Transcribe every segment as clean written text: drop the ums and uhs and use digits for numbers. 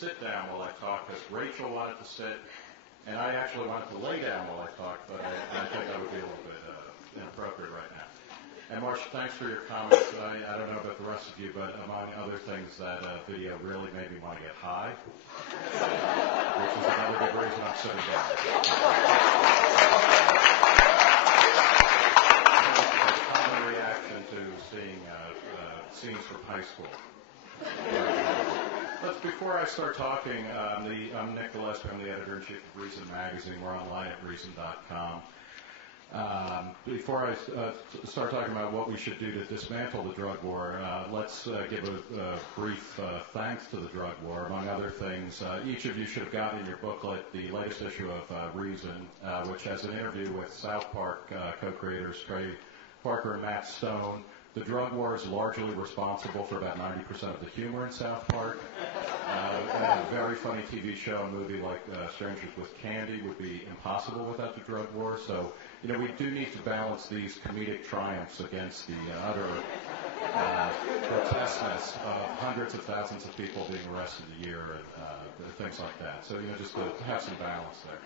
sit down while I talk because Rachel wanted to sit, and I actually wanted to lay down while I talk, but I think that would be a little bit inappropriate right now. And Marcia, thanks for your comments. I don't know about the rest of you, but among other things, that video really made me want to get high, which is another good reason I'm sitting down. It's a common reaction to seeing scenes from high school. But before I start talking, I'm Nick Gillespie. I'm the editor-in-chief of Reason Magazine. We're online at reason.com. Before I start talking about what we should do to dismantle the drug war, let's give a brief thanks to the drug war. Among other things, each of you should have gotten in your booklet the latest issue of Reason, which has an interview with South Park co-creators Trey Parker and Matt Stone. The drug war is largely responsible for about 90% of the humor in South Park. A very funny TV show and movie like Strangers with Candy would be impossible without the drug war. So, we do need to balance these comedic triumphs against the utter grotesqueness of hundreds of thousands of people being arrested a year and things like that. So, just to have some balance there.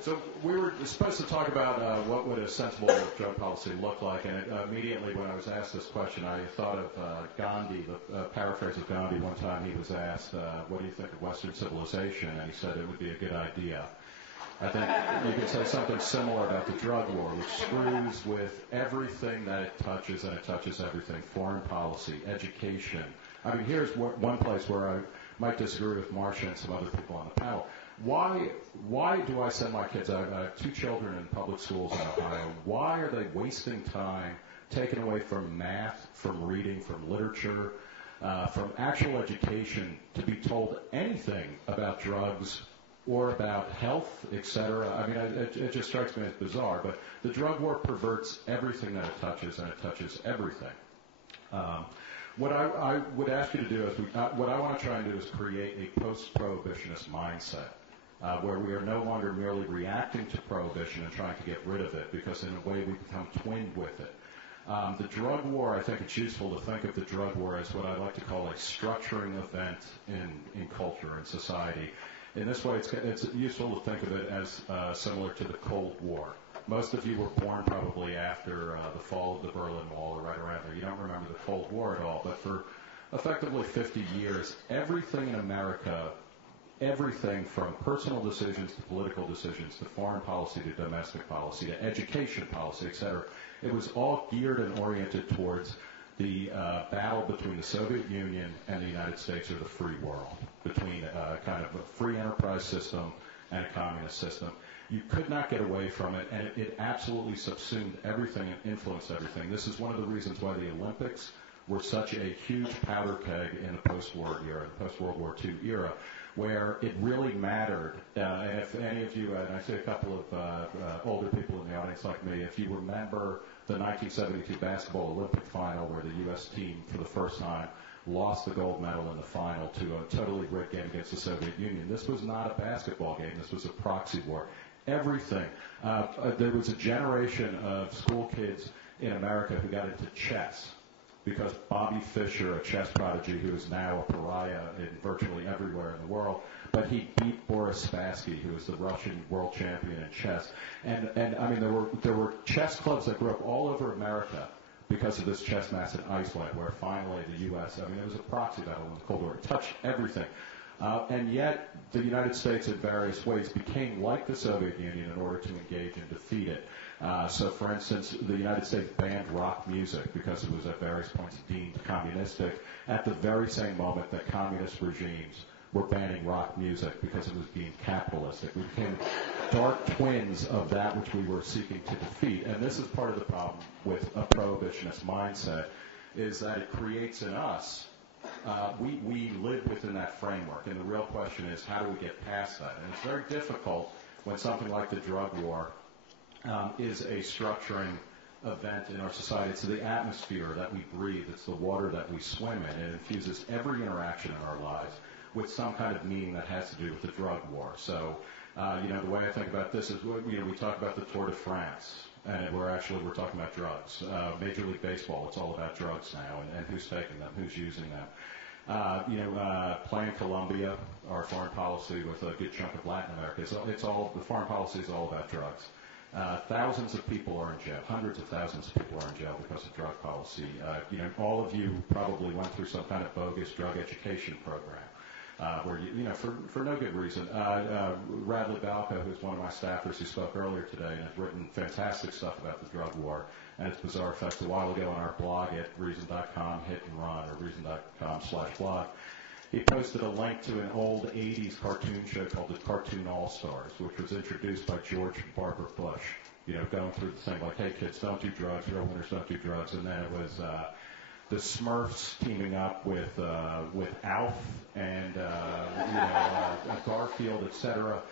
So we were supposed to talk about what would a sensible drug policy look like, and immediately when I was asked this question, I thought of Gandhi, the paraphrase of Gandhi. One time he was asked, what do you think of Western civilization? And he said it would be a good idea. I think you could say something similar about the drug war, which screws with everything that it touches, and it touches everything: foreign policy, education. I mean, here's one place where I might disagree with Marcia and some other people on the panel. Why do I send my kids out? I have two children in public schools in Ohio. Why are they wasting time taken away from math, from reading, from literature, from actual education to be told anything about drugs or about health, etc.? I mean, it just strikes me as bizarre. But the drug war perverts everything that it touches, and it touches everything. What I would ask you to do is, what I want to try and do is create a post-prohibitionist mindset. Where we are no longer merely reacting to prohibition and trying to get rid of it, because in a way we become twinned with it. The drug war, I think it's useful to think of the drug war as what I like to call a structuring event in culture and society. In this way, it's useful to think of it as similar to the Cold War. Most of you were born probably after the fall of the Berlin Wall or right around there. You don't remember the Cold War at all, but for effectively 50 years, everything in America, everything from personal decisions to political decisions to foreign policy to domestic policy to education policy, etc., it was all geared and oriented towards the battle between the Soviet Union and the United States, or the free world, between kind of a free enterprise system and a communist system. You could not get away from it, and it absolutely subsumed everything and influenced everything. This is one of the reasons why the Olympics were such a huge powder keg in the post-war era, the post-World War II era, where it really mattered. And if any of you, and I see a couple of older people in the audience like me, if you remember the 1972 basketball Olympic final where the U.S. team, for the first time, lost the gold medal in the final to a totally rigged game against the Soviet Union. This was not a basketball game. This was a proxy war. Everything. There was a generation of school kids in America who got into chess because Bobby Fischer, a chess prodigy who is now a pariah in virtually everywhere in the world, but he beat Boris Spassky, who is the Russian world champion in chess. And I mean, there were chess clubs that grew up all over America because of this chess match in Iceland, where finally the U.S., I mean, it was a proxy battle in the Cold War. It touched everything. And yet, the United States in various ways became like the Soviet Union in order to engage and defeat it. So, for instance, the United States banned rock music because it was at various points deemed communistic, at the very same moment that communist regimes were banning rock music because it was deemed capitalistic. We became dark twins of that which we were seeking to defeat. And this is part of the problem with a prohibitionist mindset, is that it creates in us, we live within that framework. And the real question is, how do we get past that? And it's very difficult when something like the drug war is a structuring event in our society. It's the atmosphere that we breathe. It's the water that we swim in. It infuses every interaction in our lives with some kind of meaning that has to do with the drug war. So, the way I think about this is, we talk about the Tour de France, and we're talking about drugs. Major League Baseball, it's all about drugs now, and who's taking them, who's using them. Plan Colombia, our foreign policy with a good chunk of Latin America, the foreign policy is all about drugs. Thousands of people are in jail. Hundreds of thousands of people are in jail because of drug policy. All of you probably went through some kind of bogus drug education program. Where for no good reason. Radley Balco, who's one of my staffers who spoke earlier today and has written fantastic stuff about the drug war and its bizarre effects a while ago on our blog at reason.com, hit and run, or reason.com/blog. He posted a link to an old 80s cartoon show called The Cartoon All-Stars, which was introduced by George and Barbara Bush, going through the thing like, hey, kids, don't do drugs, real winners don't do drugs, and then it was the Smurfs teaming up with Alf and Garfield, etc.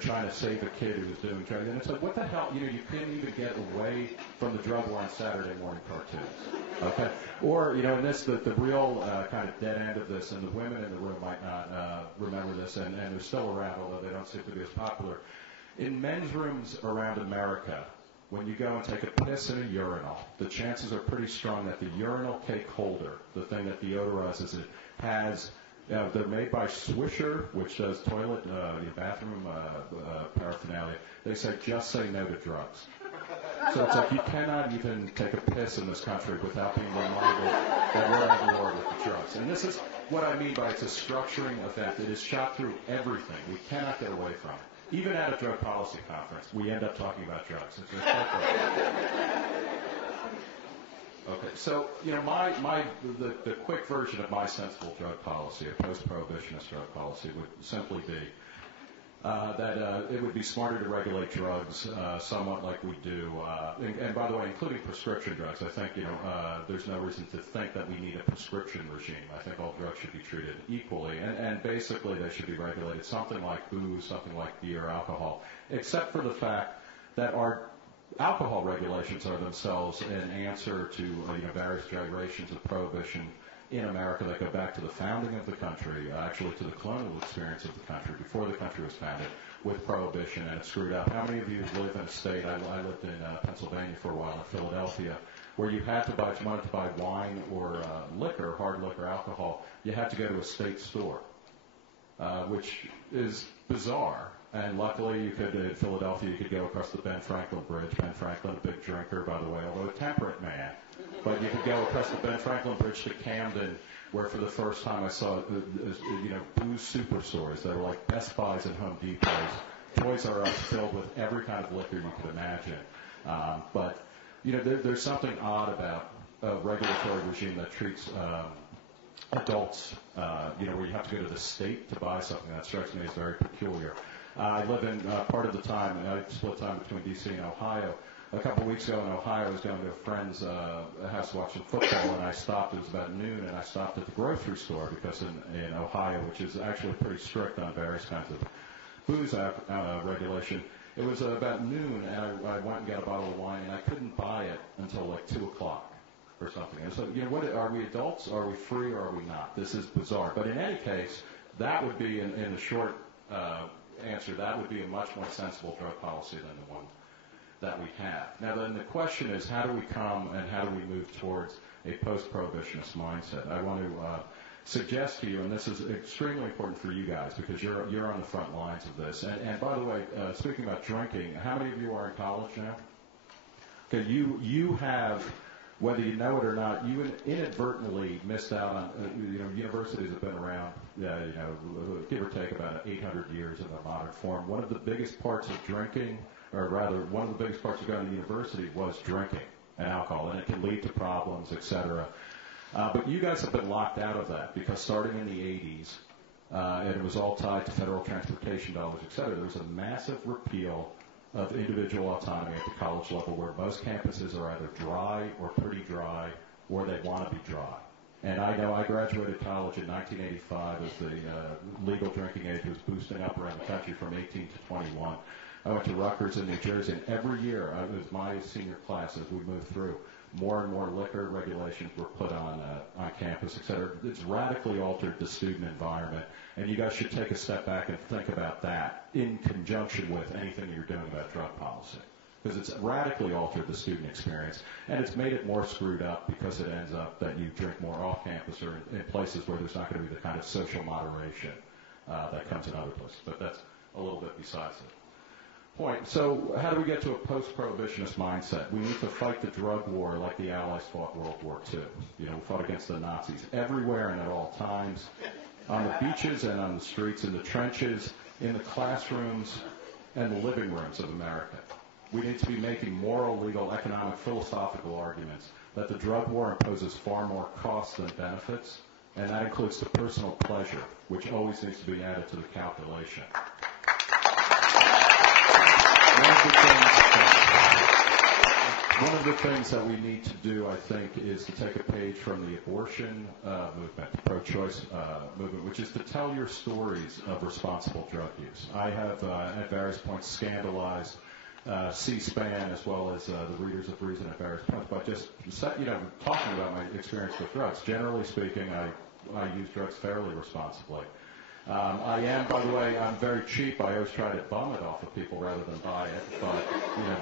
Trying to save a kid who was doing drugs. And it's like, what the hell? You couldn't even get away from the drug war on Saturday morning cartoons. Okay? Or, in this, the real kind of dead end of this, and the women in the room might not remember this, and they're still around, although they don't seem to be as popular. In men's rooms around America, when you go and take a piss in a urinal, the chances are pretty strong that the urinal cake holder, the thing that deodorizes it, has, they're made by Swisher, which does toilet, bathroom paraphernalia. They say, just say no to drugs. So it's like you cannot even take a piss in this country without being reminded that we're at war with the drugs. And this is what I mean by it's a structuring event. It is shot through everything. We cannot get away from it. Even at a drug policy conference, we end up talking about drugs. Okay, so the quick version of my sensible drug policy, a post-prohibitionist drug policy, would simply be that it would be smarter to regulate drugs somewhat like we do, and by the way, including prescription drugs. I think there's no reason to think that we need a prescription regime. I think all drugs should be treated equally, and basically they should be regulated something like booze, something like beer, alcohol, except for the fact that our alcohol regulations are themselves an answer to various gyrations of prohibition in America that go back to the founding of the country, actually to the colonial experience of the country before the country was founded with prohibition, and it screwed up. How many of you live in a state, I lived in Pennsylvania for a while, in Philadelphia, where you had to buy, if you wanted to buy wine or liquor, hard liquor, alcohol, you had to go to a state store, which is bizarre. And luckily, you could, in Philadelphia, you could go across the Ben Franklin Bridge. Ben Franklin, a big drinker, by the way, although a temperate man. But you could go across the Ben Franklin Bridge to Camden, where for the first time I saw, booze superstores that were like Best Buys and Home Depots, Toys R Us filled with every kind of liquor you could imagine. But there's something odd about a regulatory regime that treats adults, where you have to go to the state to buy something. That strikes me as very peculiar. I live in part of the time, I split time between D.C. and Ohio. A couple of weeks ago in Ohio, I was going to a friend's house watching football, and I stopped. It was about noon, and I stopped at the grocery store because in Ohio, which is actually pretty strict on various kinds of booze regulation, it was about noon, and I went and got a bottle of wine, and I couldn't buy it until like 2 o'clock or something. And so, what are we adults? Are we free or are we not? This is bizarre. But in any case, that would be, in the short answer, that would be a much more sensible drug policy than the one that we have. Now, then the question is, how do we come and how do we move towards a post-prohibitionist mindset? I want to suggest to you, and this is extremely important for you guys because you're on the front lines of this. And by the way, speaking about drinking, how many of you are in college now? Okay, you have, whether you know it or not, you inadvertently missed out on, universities have been around, give or take about 800 years in a modern form. One of the biggest parts of drinking, or rather, one of the biggest parts of going to university was drinking and alcohol, and it can lead to problems, et cetera. But you guys have been locked out of that because starting in the 80s, and it was all tied to federal transportation dollars, et cetera, there was a massive repeal of individual autonomy at the college level where most campuses are either dry or pretty dry or they want to be dry. And I know I graduated college in 1985 as the legal drinking age was boosting up around the country from 18 to 21. I went to Rutgers in New Jersey, and every year, it was my senior class as we moved through, more and more liquor regulations were put on campus, et cetera. It's radically altered the student environment, and you guys should take a step back and think about that in conjunction with anything you're doing about drug policy. because it's radically altered the student experience, and it's made it more screwed up because it ends up that you drink more off campus or in places where there's not going to be the kind of social moderation that comes in other places. But that's a little bit besides the point. So how do we get to a post-prohibitionist mindset? We need to fight the drug war like the Allies fought World War II. We fought against the Nazis everywhere and at all times, on the beaches and on the streets, in the trenches, in the classrooms, and the living rooms of America. We need to be making moral, legal, economic, philosophical arguments that the drug war imposes far more costs than benefits, and that includes the personal pleasure, which always needs to be added to the calculation. One of the things that we need to do, I think, is to take a page from the abortion movement, the pro-choice movement, which is to tell your stories of responsible drug use. I have, at various points, scandalized C-SPAN as well as the Readers of Reason at various points by just talking about my experience with drugs. Generally speaking, I use drugs fairly responsibly. I am, by the way, I'm very cheap. I always try to bum it off of people rather than buy it. But,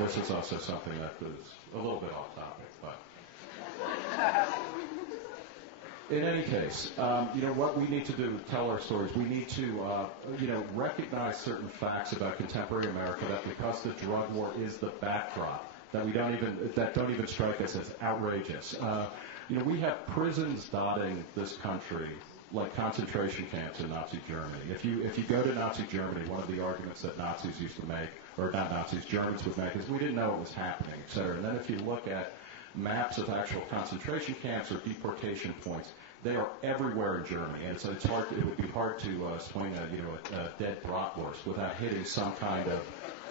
this is also something that is a little bit off topic. But in any case, what we need to do to tell our stories, we need to, recognize certain facts about contemporary America that because the drug war is the backdrop, that don't even strike us as outrageous. We have prisons dotting this country like concentration camps in Nazi Germany. If you go to Nazi Germany, one of the arguments that Nazis used to make, or not Nazis, Germans would make, is we didn't know what was happening, et cetera. And then if you look at maps of actual concentration camps or deportation points, they are everywhere in Germany, and so it would be hard to swing a dead bratwurst without hitting some kind of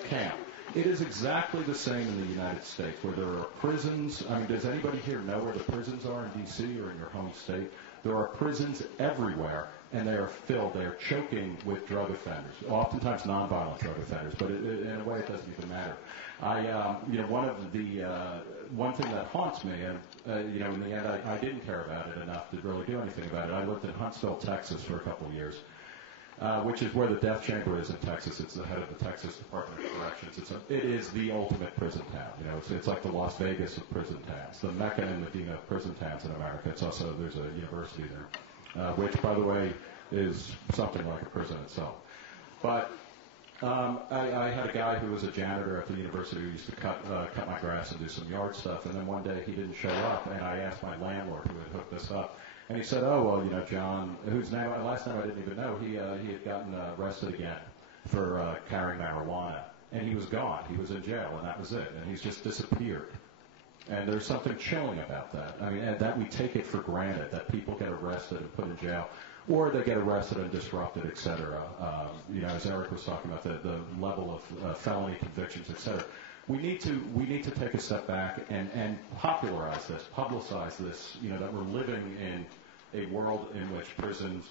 camp. It is exactly the same in the United States, where there are prisons. I mean, does anybody here know where the prisons are in D.C. or in your home state? There are prisons everywhere, and they are filled. They are choking with drug offenders, oftentimes nonviolent drug offenders, but in a way it doesn't even matter. One thing that haunts me, and in the end, I didn't care about it enough to really do anything about it. I lived in Huntsville, Texas, for a couple of years, which is where the death chamber is in Texas. It's the head of the Texas Department of Corrections. It is the ultimate prison town. It's like the Las Vegas of prison towns, the Mecca and Medina of prison towns in America. It's also, there's a university there, which, by the way, is something like a prison itself. But I had a guy who was a janitor at the university who used to cut my grass and do some yard stuff, and then one day he didn't show up, and I asked my landlord who had hooked this up, and he said, John, whose last name I didn't even know, he had gotten arrested again for carrying marijuana, and he was gone. He was in jail, and that was it, and he's just disappeared. And there's something chilling about that. I mean, that we take it for granted that people get arrested and put in jail, or they get arrested and disrupted, et cetera. As Eric was talking about, the level of felony convictions, et cetera. We need to take a step back and popularize this, publicize this. That we're living in a world in which prisons,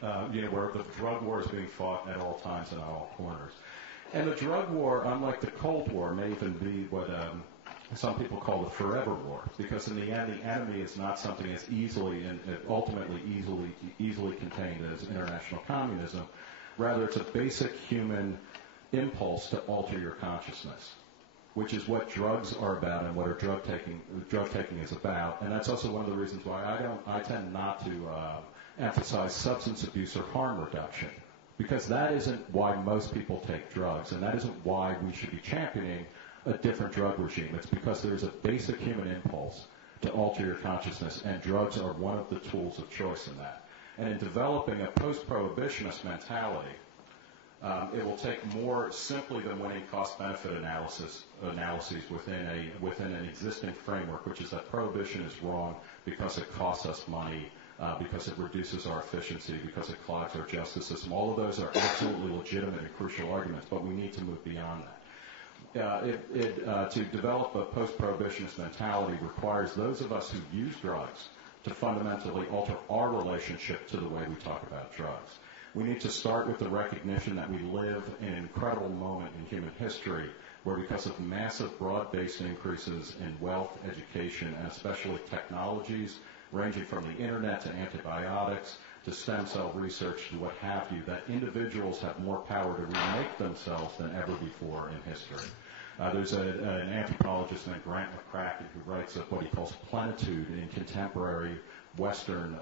where the drug war is being fought at all times and at all corners. And the drug war, unlike the Cold War, may even be what some people call the forever war, because in the end, the enemy is not something as ultimately easily contained as international communism. Rather, it's a basic human impulse to alter your consciousness, which is what drugs are about and what our drug taking is about. And that's also one of the reasons why I tend not to emphasize substance abuse or harm reduction, because that isn't why most people take drugs, and that isn't why we should be championing a different drug regime. It's because there's a basic human impulse to alter your consciousness, and drugs are one of the tools of choice in that. And in developing a post-prohibitionist mentality, it will take more simply than winning cost-benefit analyses within an existing framework, which is that prohibition is wrong because it costs us money, because it reduces our efficiency, because it clogs our justice system. All of those are absolutely legitimate and crucial arguments, but we need to move beyond that. To develop a post-prohibitionist mentality requires those of us who use drugs to fundamentally alter our relationship to the way we talk about drugs. We need to start with the recognition that we live in an incredible moment in human history where, because of massive broad-based increases in wealth, education, and especially technologies ranging from the internet to antibiotics to stem cell research to what have you, that individuals have more power to remake themselves than ever before in history. There's an anthropologist named Grant McCracken who writes of what he calls plenitude in contemporary Western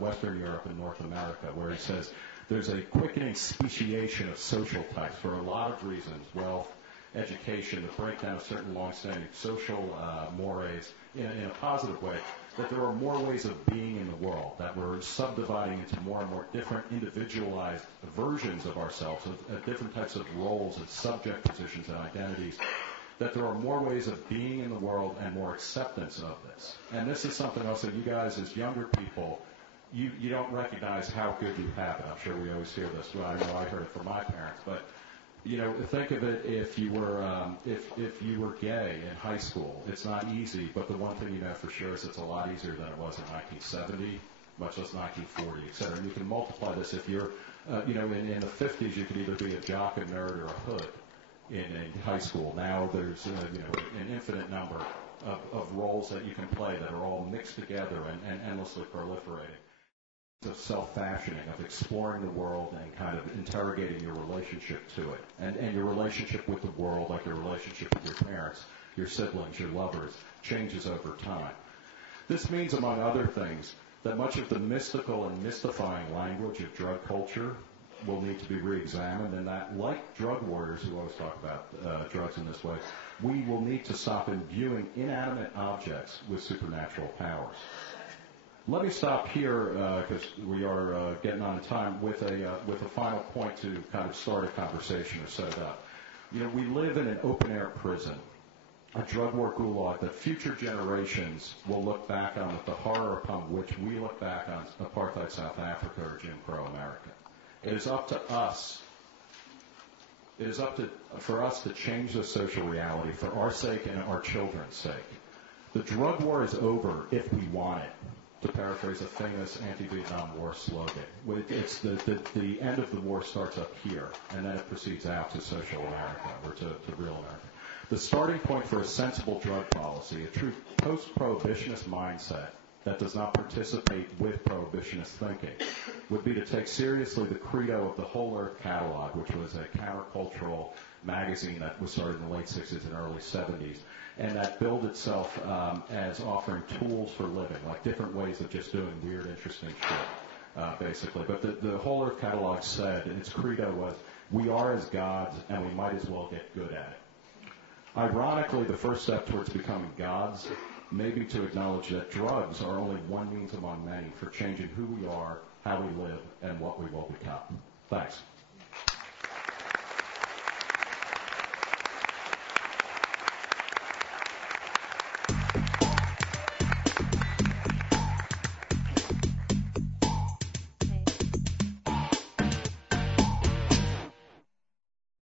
Europe and North America, where he says there's a quickening speciation of social types for a lot of reasons: wealth, education, the breakdown of certain long-standing social mores in a positive way, that there are more ways of being in the world, that we're subdividing into more and more different individualized versions of ourselves, of different types of roles and subject positions and identities, that there are more ways of being in the world and more acceptance of this. And this is something else that you guys as younger people, you don't recognize how good you have it. I'm sure we always hear this. Well, I know I heard it from my parents, but think of it if you were gay in high school. It's not easy, but the one thing you know for sure is it's a lot easier than it was in 1970, much less 1940, et cetera. And you can multiply this if you're, in the 50s, you could either be a jock, a nerd, or a hood in high school. Now there's, an infinite number of roles that you can play that are all mixed together and endlessly proliferating. Of self-fashioning, of exploring the world and kind of interrogating your relationship to it. And your relationship with the world, like your relationship with your parents, your siblings, your lovers, changes over time. This means, among other things, that much of the mystical and mystifying language of drug culture will need to be re-examined, and that, like drug warriors who always talk about drugs in this way, we will need to stop imbuing inanimate objects with supernatural powers. Let me stop here because we are getting on time with a final point to kind of start a conversation or set it up. We live in an open-air prison, a drug war gulag that future generations will look back on with the horror upon which we look back on apartheid South Africa or Jim Crow America. It is up to us. It is for us to change the social reality for our sake and our children's sake. The drug war is over if we want it. To paraphrase a famous anti-Vietnam War slogan, it's the end of the war starts up here, and then it proceeds out to social America, or to real America. The starting point for a sensible drug policy, a true post-prohibitionist mindset that does not participate with prohibitionist thinking, would be to take seriously the credo of the Whole Earth Catalog, which was a countercultural magazine that was started in the late 60s and early 70s, and that billed itself as offering tools for living, like different ways of just doing weird, interesting shit, basically. But the Whole Earth Catalog said, and its credo was, we are as gods, and we might as well get good at it. Ironically, the first step towards becoming gods may be to acknowledge that drugs are only one means among many for changing who we are, how we live, and what we will become. Thanks.